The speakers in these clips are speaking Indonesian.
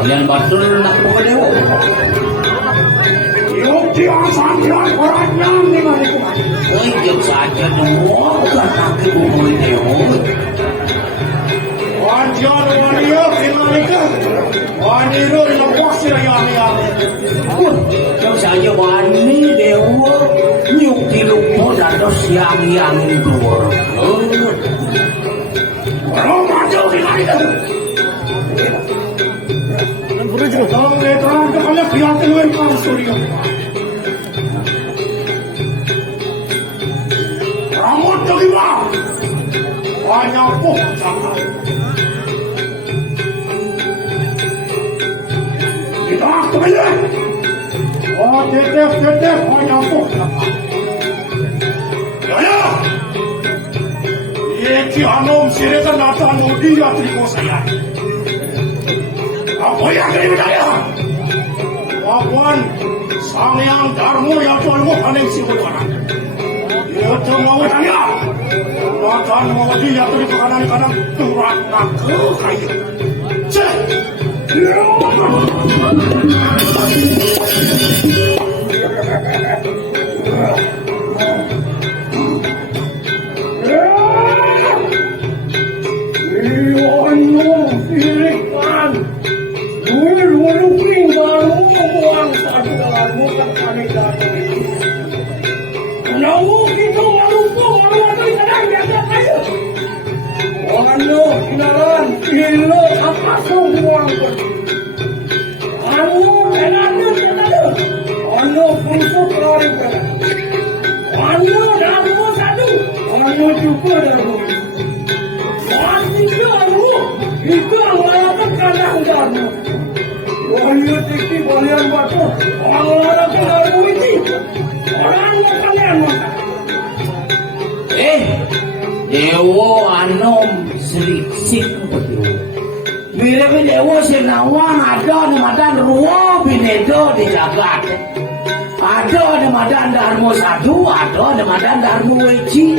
Kalian batul nak buka dewa. Yuk dia saja orangnya di mana itu? Yuk saja semua bukan kaki bumbu dewa. Wajar wario di mana itu? Waniro yang pasir yang. Yuk saja wani dewa. Yuk di lupa dan siang itu. Orang macam di mana itu? Kalau mereka kalau pihak luar kampus ini, rambut terima, banyak pun sama. Kita kembali, oh tetap banyak pun sama. Ya, ini anom sirekan natan udi ya triko saya. Apa yang kini berjaya? Bapuan sang yang darmu yang tuanmu paling sibulan. Dia cuma bertanya. Natan mau dia dari kanan turat nak ke kayu. Cek. Dewa anom selisik bila dewa senawang ada di madan ruo binedo di jagat ada di madan darmo satu ada di madan darmo weci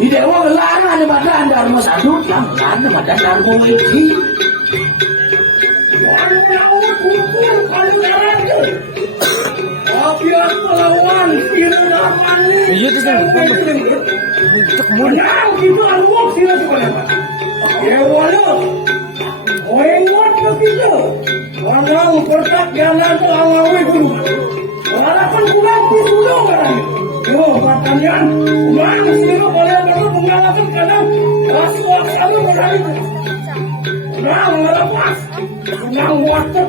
di dewa gelarang di madan darmo satu yang gelarang di madan darmo weci Apian melawan iya itu menang gitu alwok sila sekolah ya walau orang begitu orang berkat jalan tu awawi guru walaupun kurang disuruh kan yo katanya orang sila boleh baru mengalahkan kadang rasuah sama berani orang melepas orang waktu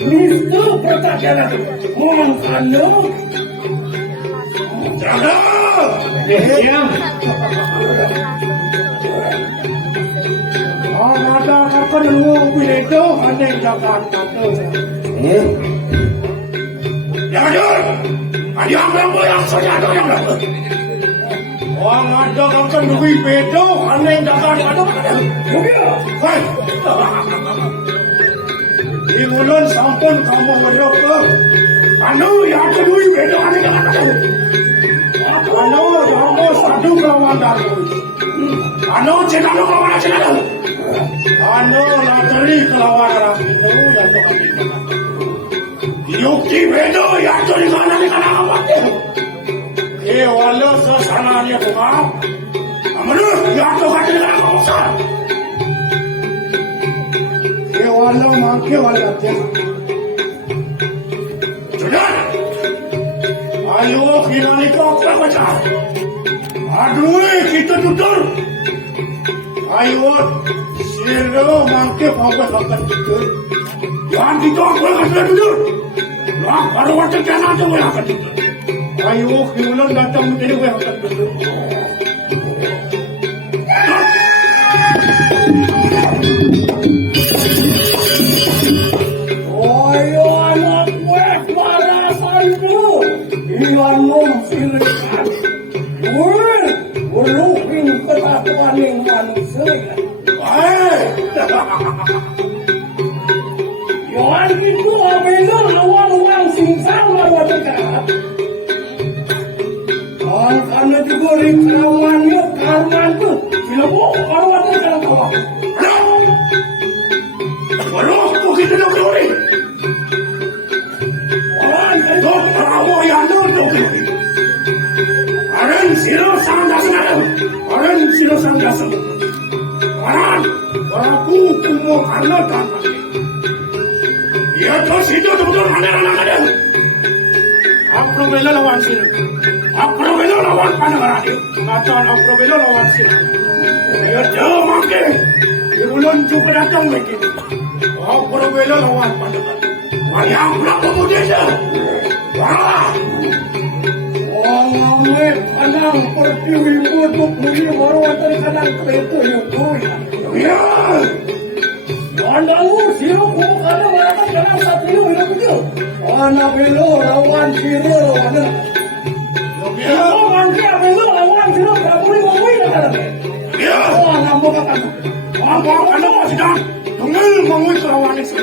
itu berkat jalan orang kandung jaga diam. Ada apa nunggu itu ada yang Jakarta tu. Jangan. Ada yang saja tu yang ada. Orang ada akan nunggu itu ada yang Jakarta tu. Hai. Di bulan sampun kamu berdoa. Anu yang kedua itu ada yang Jakarta. Anu jangan satu kawan darmu. Anu cina kawan cina. Anu lateri kelawan orang itu yang tuhan itu. Yuki bedo yang tuhan di kanan apa? Walau sesananya tuhan. Amanus yang tuhan di kanan apa? Walau makai walau tiada. Sudah. Ayo kita ni kau apa macam? Aduh kita tutur. Ayo. Silo mangke pangkat tutur. Jangan kita apa tutur. Lah baru waktu kena tu apa tutur. Ayo kita datang menjadi apa tutur. Ayo anak gue para sandu. Ianong silikan. Ulupin ketakuan yang manusia. Yohan itu ambil lawan uang singsang lawan negara. Karena juga rikamannya karman itu silapuk lawan negara bawah. Walau kau kita nak keluri. Walau itu perawa yang duduk. Orang silo sandasan. Orang silo sandasan. Orang aku kumo karena karma. Ya terus itu betul anak-anak ada. Aku bela lawan silo. Aku bela lawan pandangan itu. Macam aku bela lawan silo. Ya jauh makin. Irulun cukup datang lagi. Aku bela lawan pandangan. Yang berapa mudanya? Wah. Wangame kanang pertiwi untuk muli warwatan kanang kreto yung kuya. Ya. Andamu siro ko kanang warwatan kanang satrio yung kuya. Anak belo lawan siro lawan. Ya. Mangki belo lawan siro kabuli mangui na kanang. Ya. Angamu kakak. Angamu kanang sedang. Tunggal mangui lawan itu.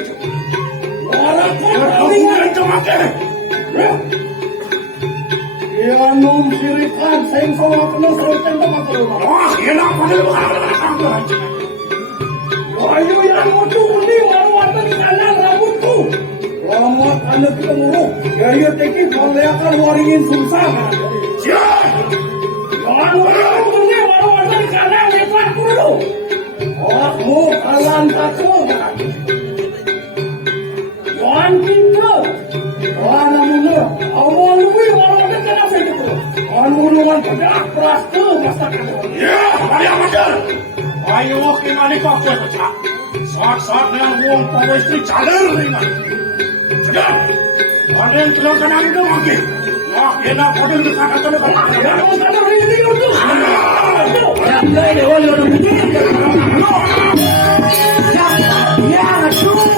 Orang kau itu makan. Ianong sirikan sa iyong mga pinasalitan na makaluma. Yan ang panilbakan ng Ayo yan mo ito, hindi maruwatan sa alang ramot ko. Ramat anak kita muro, kaya teki panglayakan waringin sumsang. Siya! Yan mo ito, hindi maruwatan sa alang itlak ko. Ak mo, kalantak mo. Yan kita. Ano mo na, awal mo yung maruwatan ka na sa ito. Ano naman pagkaak prasto, basta ka mo. Yeah, kaya madal. Ayo kinali ko ako ito siya. Saat-saat na ang buong pang-istri chaler ringan. Sige, ano yung kilang ka namin daw, Maki? Kaya na ako din nakakatalo ka. Kaya na ako sana rin din ito. Kaya na wala na rin din. Yeah, true.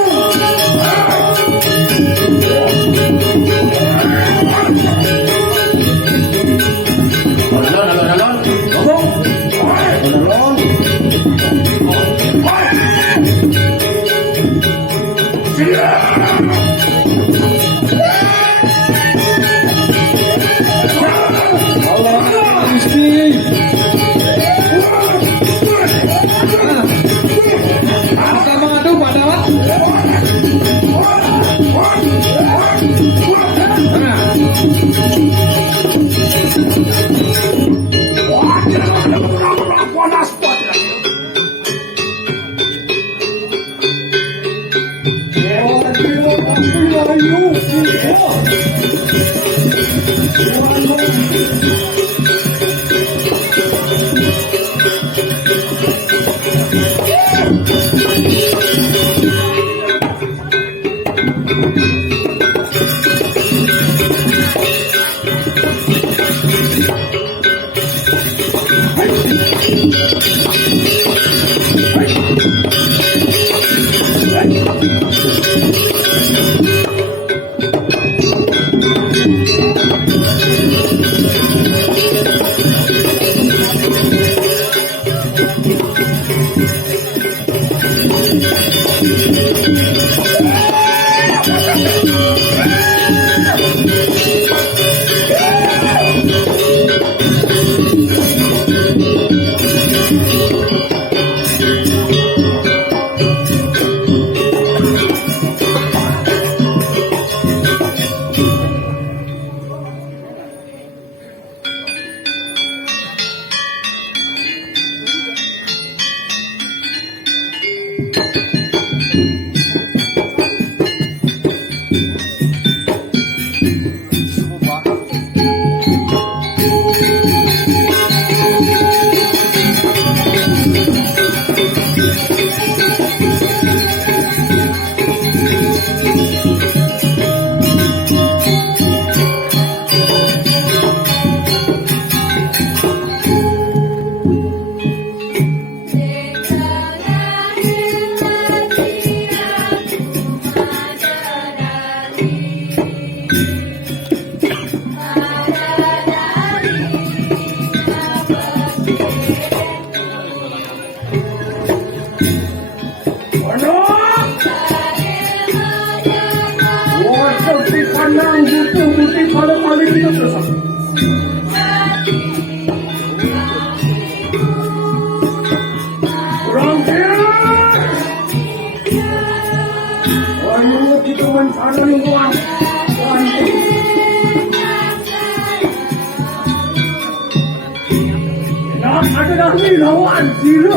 Dami lawan sila.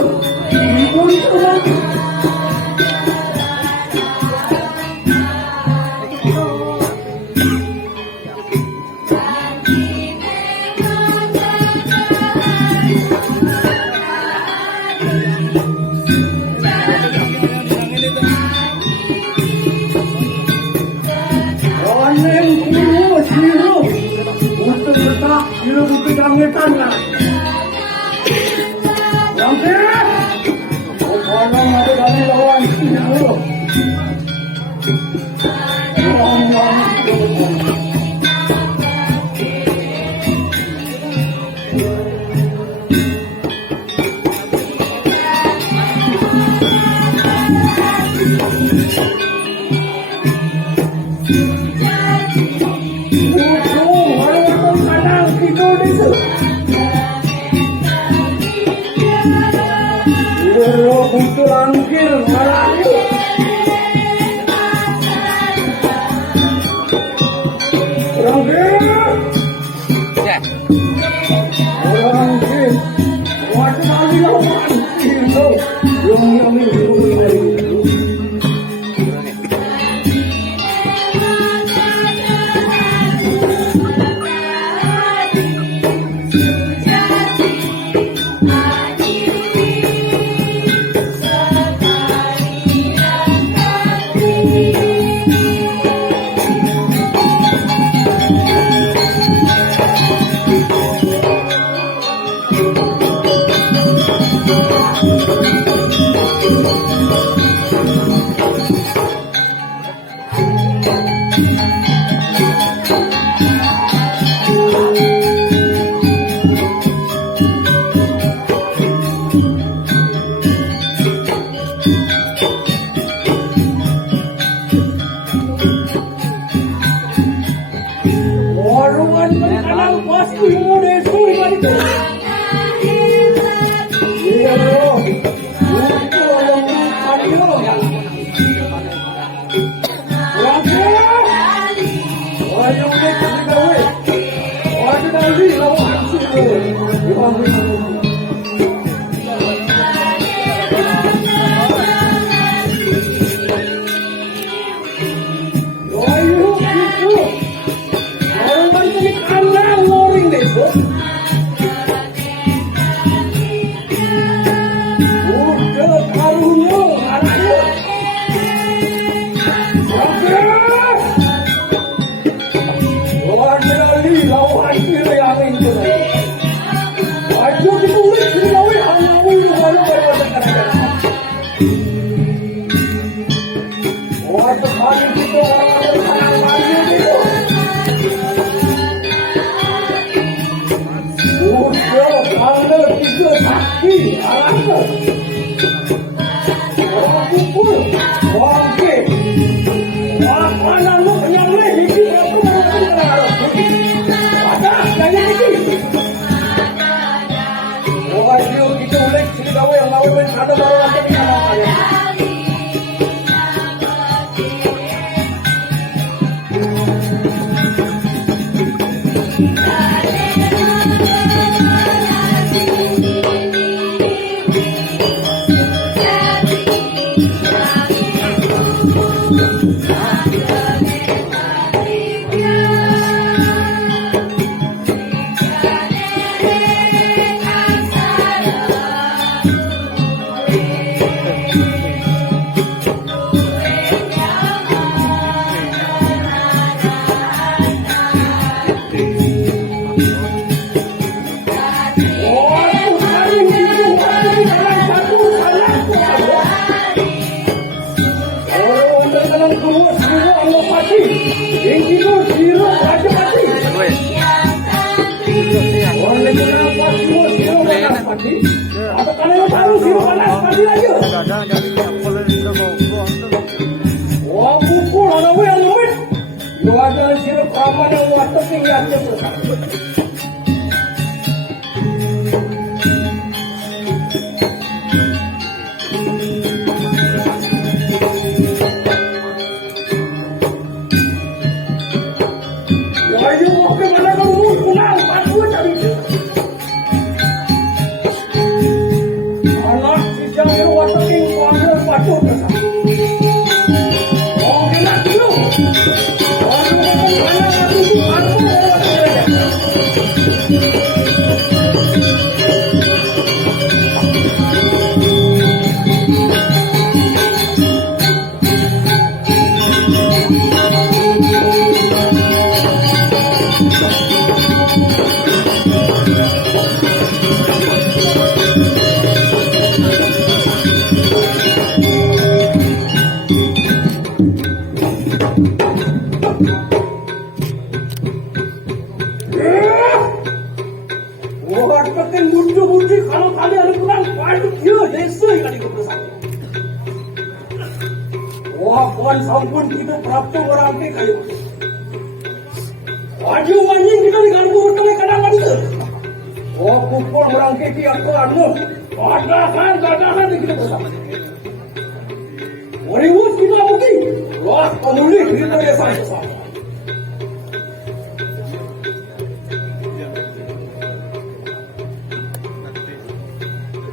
Ibon teman. Lawan kulo sila. Untuk letak sila untuk kangetan lah. Orang ada dari lawan sila. Untuk angkir malayu. Orang angkir. Waktu kali lawan sila. Yang desa kali kebersama. Wah, kawan sampun kita prapto orang ke kayu. Waju manjing kita di kantor bertemu kadang-kadang itu. Wah, kupon orang ke tiap anu. Kadahan kita bersama. Wariwus kita mungkin. Wah, pemulih kita desa bersama.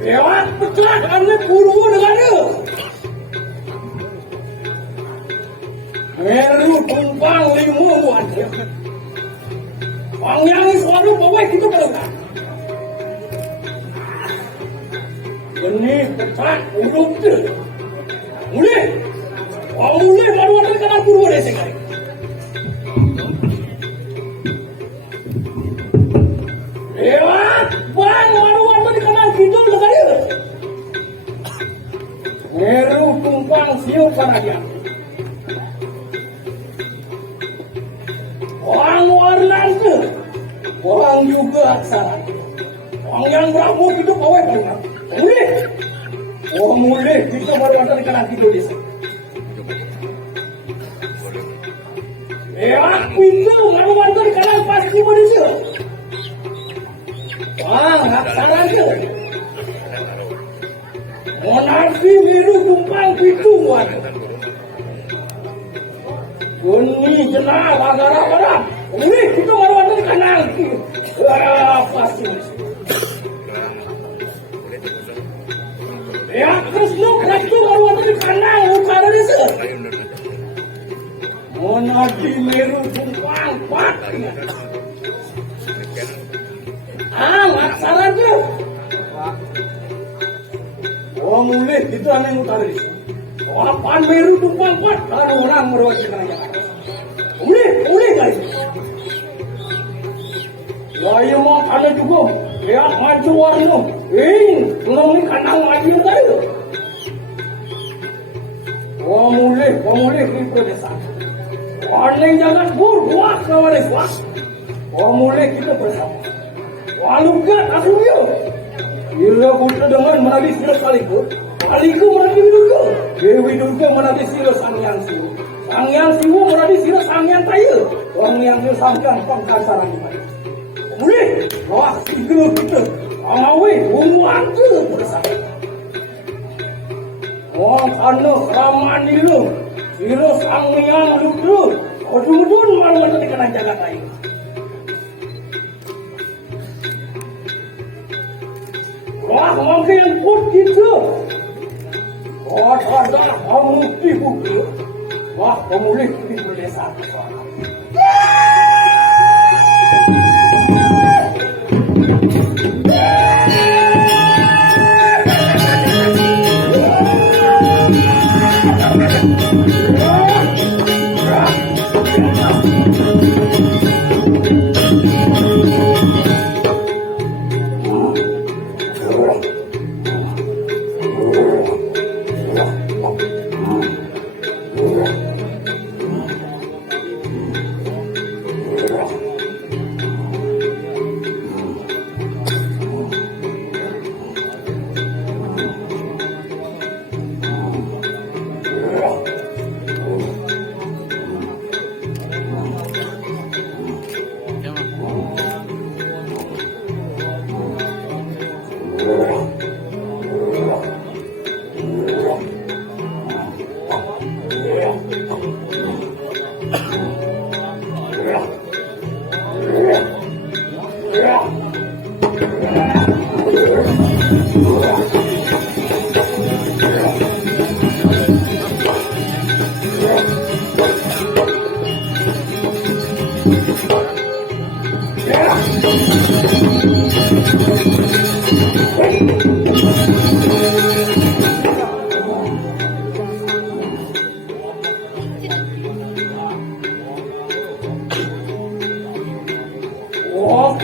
Lewat pecah karena purwo dengan dia. Meru tumpang lima buat dia. Pangyang selalu bawa kita berangkat. Ini pecah urup tu. Mulai. Mulai baru ada kena purwo desa kali. Lewat bang baru ada kena kita dengan dia. Meru tumpang siup pada dia. Orang warnan tu, orang juga aksara. Orang yang berapa kita kawai banyak. Mulai, mulai kita baru ada kena kita desa. Aku itu baru ada kena pasti berdesa. Wah, aksara tu. Monarki biru tumpang pitu buat. Bunyi jenah bagara-bagara. Ini kita baru ada kanal. Pasti. Ya, Krisno itu baru ada kanal utara desa. Monarki biru tumpang pat. Aksara tu. Oh, mulai itu aneh utara desa. Apaan meru tumpang kuat, kalau orang merawat kerana. Boleh guys. Saya mau ada juga, ya maju warna. Belum ni kandang maju lagi. Mulai kita desa. Warna jangan buat kawan desa. Mulai kita bersama. Waluga asuhyo. Bila kita dengan menabis sila kaliku menabis Durga. Dewi Durga menabis sila Sangyang Siwa. Sangyang Siwa menabis sila Sangyang Taya. Orang yang disangkan pangkasaran di mana. Boleh? Wah, kita. Amawe, umuan tu bersama. Orang sana keramaan dulu. Sila Sangyang Durga. Ujung-ujung malu nanti kena jaga kayu. Wah, mungkin pun kita. Ada mukti buku. Wah, pemulih di desa.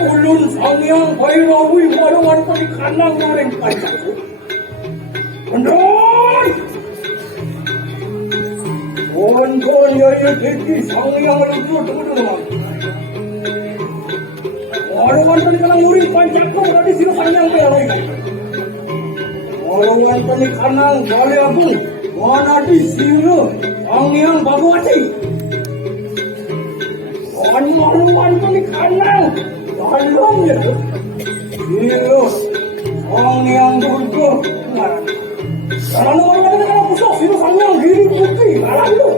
Ulun sangyang bairawi malawan pati kanang goreng pancaku. Kendor! Kondor yaya deki sangyang malutru teman-teman. Malawan pati kanang goreng pancaku berarti sila sangyang bairawi. Malawan penikanan bali agung mana di sira ang yang bagwati. Malawan penikanan balong ya. Sira ang yang durga. Karena orang itu kalau pusok sira sanyang diri putih lalu.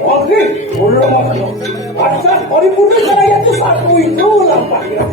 Oke, udah makan. Asal paripurna saya itu satu itu lampak ya.